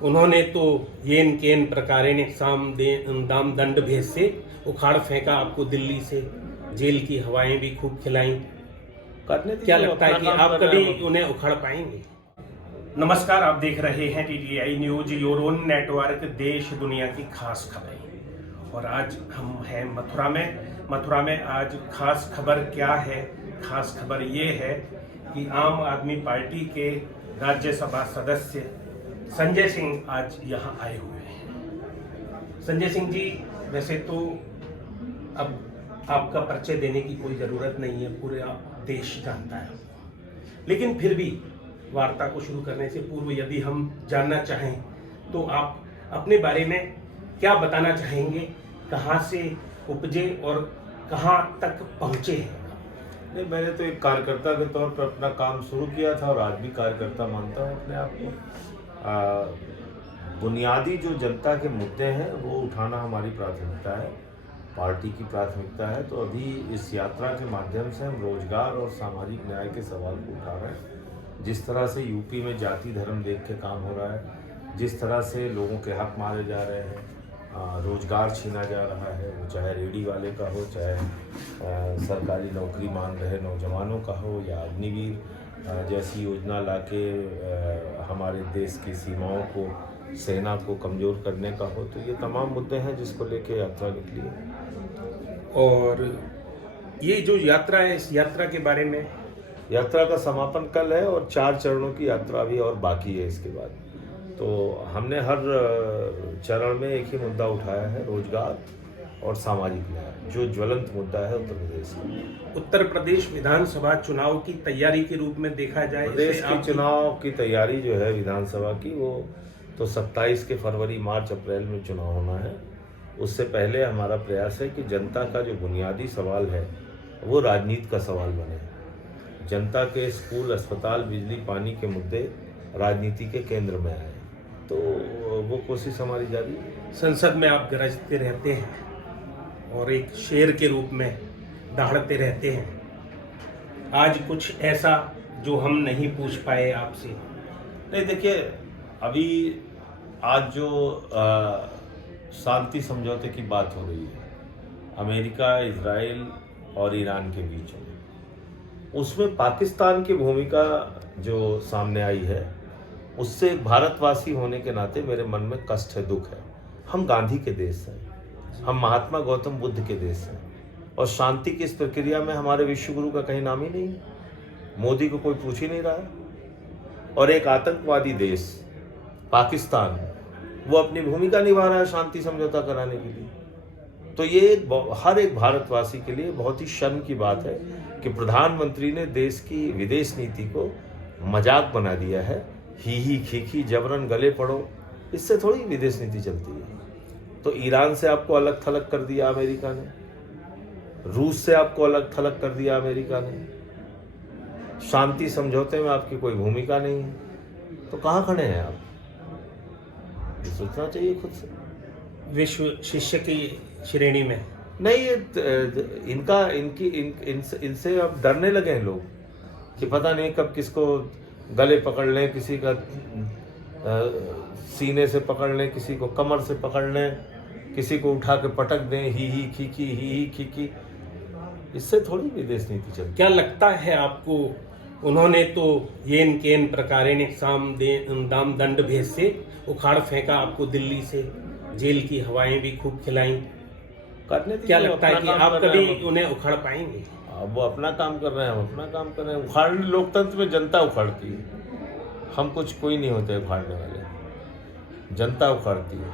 उन्होंने तो येन केन प्रकारेण साम दाम दंड भेद से उखाड़ फेंका आपको दिल्ली से, जेल की हवाएं भी खूब खिलाई। करने क्या लगता है कि आप कभी उन्हें उखाड़ पाएंगे? नमस्कार, आप देख रहे हैं TTI news, your own network, देश दुनिया की खास खबरें। और आज हम हैं मथुरा में आज खास खबर क्या है? खास खबर ये है कि आम आदमी पार्टी के राज्यसभा सदस्य संजय सिंह आज यहाँ आए हुए हैं। संजय सिंह जी, वैसे तो अब आपका परिचय देने की कोई ज़रूरत नहीं है, पूरे देश जानता है, लेकिन फिर भी वार्ता को शुरू करने से पूर्व यदि हम जानना चाहें तो आप अपने बारे में क्या बताना चाहेंगे? कहाँ से उपजे और कहाँ तक पहुँचे हैं? नहीं, मैंने तो एक कार्यकर्ता के तौर पर अपना काम शुरू किया था और आज भी कार्यकर्ता मानता हूँ अपने आप को। बुनियादी जो जनता के मुद्दे हैं वो उठाना हमारी प्राथमिकता है, पार्टी की प्राथमिकता है। तो अभी इस यात्रा के माध्यम से हम रोजगार और सामाजिक न्याय के सवाल को उठा रहे हैं। जिस तरह से यूपी में जाति धर्म देख के काम हो रहा है, जिस तरह से लोगों के हक मारे जा रहे हैं, रोजगार छीना जा रहा है, वो चाहे रेडी वाले का हो, चाहे सरकारी नौकरी मांग रहे नौजवानों का हो, या अग्निवीर जैसी योजना लाके हमारे देश की सीमाओं को, सेना को कमज़ोर करने का हो, तो ये तमाम मुद्दे हैं जिसको लेके यात्रा निकली है। और ये जो यात्रा है, इस यात्रा के बारे में? यात्रा का समापन कल है और 4 चरणों की यात्रा भी और बाकी है इसके बाद। तो हमने हर चरण में एक ही मुद्दा उठाया है, रोजगार और सामाजिक न्याय, जो ज्वलंत मुद्दा है उत्तर प्रदेश में। उत्तर प्रदेश विधानसभा चुनाव की तैयारी के रूप में देखा जाए, प्रदेश के चुनाव की तैयारी जो है विधानसभा की, वो तो 27 के फरवरी मार्च अप्रैल में चुनाव होना है। उससे पहले हमारा प्रयास है कि जनता का जो बुनियादी सवाल है वो राजनीति का सवाल बने। जनता के स्कूल, अस्पताल, बिजली, पानी के मुद्दे राजनीति के केंद्र में आए, तो वो कोशिश हमारी जारी है। संसद में आप गरजते रहते हैं और एक शेर के रूप में दहाड़ते रहते हैं। आज कुछ ऐसा जो हम नहीं पूछ पाए आपसे? नहीं, देखिए, अभी आज जो शांति समझौते की बात हो रही है अमेरिका, इजराइल और ईरान के बीच में, उसमें पाकिस्तान की भूमिका जो सामने आई है, उससे एक भारतवासी होने के नाते मेरे मन में कष्ट है, दुख है। हम गांधी के देश हैं, हम महात्मा गौतम बुद्ध के देश हैं, और शांति की इस प्रक्रिया में हमारे विश्व गुरु का कहीं नाम ही नहीं है। मोदी को कोई पूछ ही नहीं रहा है। और एक आतंकवादी देश पाकिस्तान, वो अपनी भूमिका निभा रहा है शांति समझौता कराने के लिए। तो ये हर एक भारतवासी के लिए बहुत ही शर्म की बात है कि प्रधानमंत्री ने देश की विदेश नीति को मजाक बना दिया है। ही खीखी जबरन गले पड़ो, इससे थोड़ी विदेश नीति चलती है। तो ईरान से आपको अलग थलग कर दिया अमेरिका ने, रूस से आपको अलग थलग कर दिया अमेरिका ने, शांति समझौते में आपकी कोई भूमिका नहीं है, तो कहाँ खड़े हैं आप? ये सोचना चाहिए खुद से। विश्व शिष्य की श्रेणी में नहीं, इनसे अब डरने लगे हैं लोग कि पता नहीं कब किसको गले पकड़ लें, किसी का सीने से पकड़ लें, किसी को कमर से पकड़ लें, किसी को उठा के पटक दें, ही खीखी। इससे थोड़ी विदेश नीति चलती। क्या लगता है आपको, उन्होंने तो येन केन प्रकारेण साम दाम दंड भेद से उखाड़ फेंका आपको दिल्ली से, जेल की हवाएं भी खूब खिलाई। करने क्या लगता है कि आप कभी उन्हें उखाड़ पाएंगे? वो अपना काम कर रहे हैं, हम अपना काम कर रहे हैं। उखाड़ने, लोकतंत्र में जनता उखाड़ती है, हम कोई नहीं होते उखाड़ने वाले, जनता उखाड़ती है।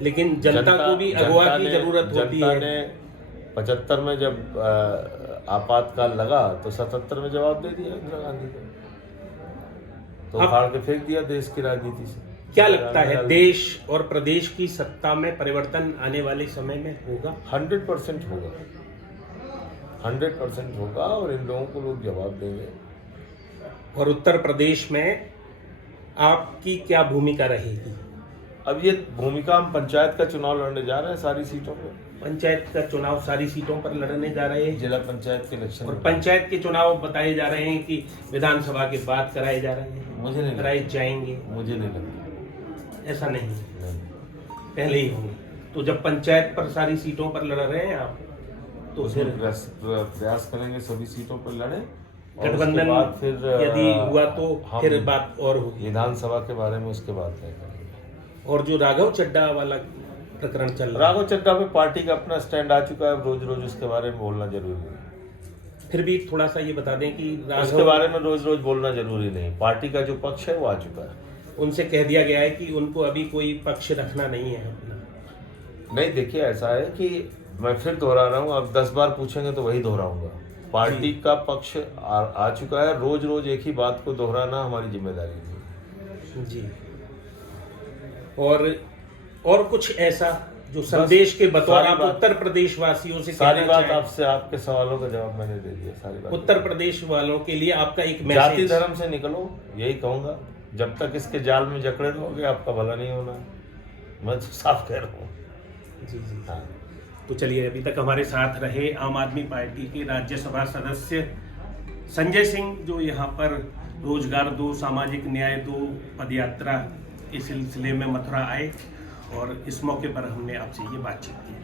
लेकिन जनता को भी अगवा की जरूरत होती है। जनता ने 75 में जब आपातकाल लगा तो 77 में जवाब दे दिया इंदिरा गांधी को, तो उखाड़ के फेंक दिया देश की राजनीति से। क्या लगता है, देश और प्रदेश की सत्ता में परिवर्तन आने वाले समय में होगा? 100% होगा, 100% होगा, और इन लोगों को लोग जवाब देंगे। और उत्तर प्रदेश में आपकी क्या भूमिका रहेगी? अब ये भूमिका, हम पंचायत का चुनाव लड़ने जा रहे हैं सारी सीटों पर। पंचायत का चुनाव सारी सीटों पर लड़ने जा रहे हैं, जिला पंचायत के इलेक्शन। और पंचायत के चुनाव बताए जा रहे हैं कि विधानसभा के बाद कराए जा रहे हैं, मुझे नहीं कराए जाएंगे। मुझे नहीं लगता। ऐसा नहीं, नहीं। पहले ही होंगे। तो जब पंचायत पर सारी सीटों पर लड़ रहे हैं आप, तो उसमें फिर प्रयास करेंगे सभी सीटों पर लड़े, और उसके गठबंधन बाद फिर यदि हुआ तो हम फिर बात और होगी। विधानसभा के बारे में उसके बाद तय करेंगे। और जो राघव चड्ढा वाला प्रकरण चल रहा है, राघव चड्ढा पे पार्टी का अपना स्टैंड आ चुका है, रोज रोज उसके बारे में बोलना जरूरी नहीं। फिर भी थोड़ा सा ये बता दें कि उसके राघव, बारे में रोज रोज बोलना जरूरी नहीं, पार्टी का जो पक्ष है वो आ चुका है। उनसे कह दिया गया है कि उनको अभी कोई पक्ष रखना नहीं है अपना। नहीं, देखिए ऐसा है कि मैं फिर दोहरा रहा हूँ, आप 10 बार पूछेंगे तो वही दोहराऊंगा। पार्टी का पक्ष आ चुका है, रोज रोज एक ही बात को दोहराना हमारी जिम्मेदारी नहीं। जी। और कुछ ऐसा जो संदेश के बतौर आप उत्तर प्रदेश वासियों से सारी कहना बात चाहें? आपसे, आपके सवालों का जवाब मैंने दे दिया। सारी बात उत्तर प्रदेश वालों के लिए आपका एक जाति मैसेज। धर्म से निकलो, यही कहूंगा। जब तक इसके जाल में जकड़े रहोगे आपका भला नहीं होना, मैं तो साफ कह रहा हूँ। जी जी। हाँ। तो चलिए, अभी तक हमारे साथ रहे आम आदमी पार्टी के राज्यसभा सदस्य संजय सिंह, जो यहाँ पर रोजगार दो, सामाजिक न्याय दो पदयात्रा के सिलसिले में मथुरा आए, और इस मौके पर हमने आपसे ये बातचीत की।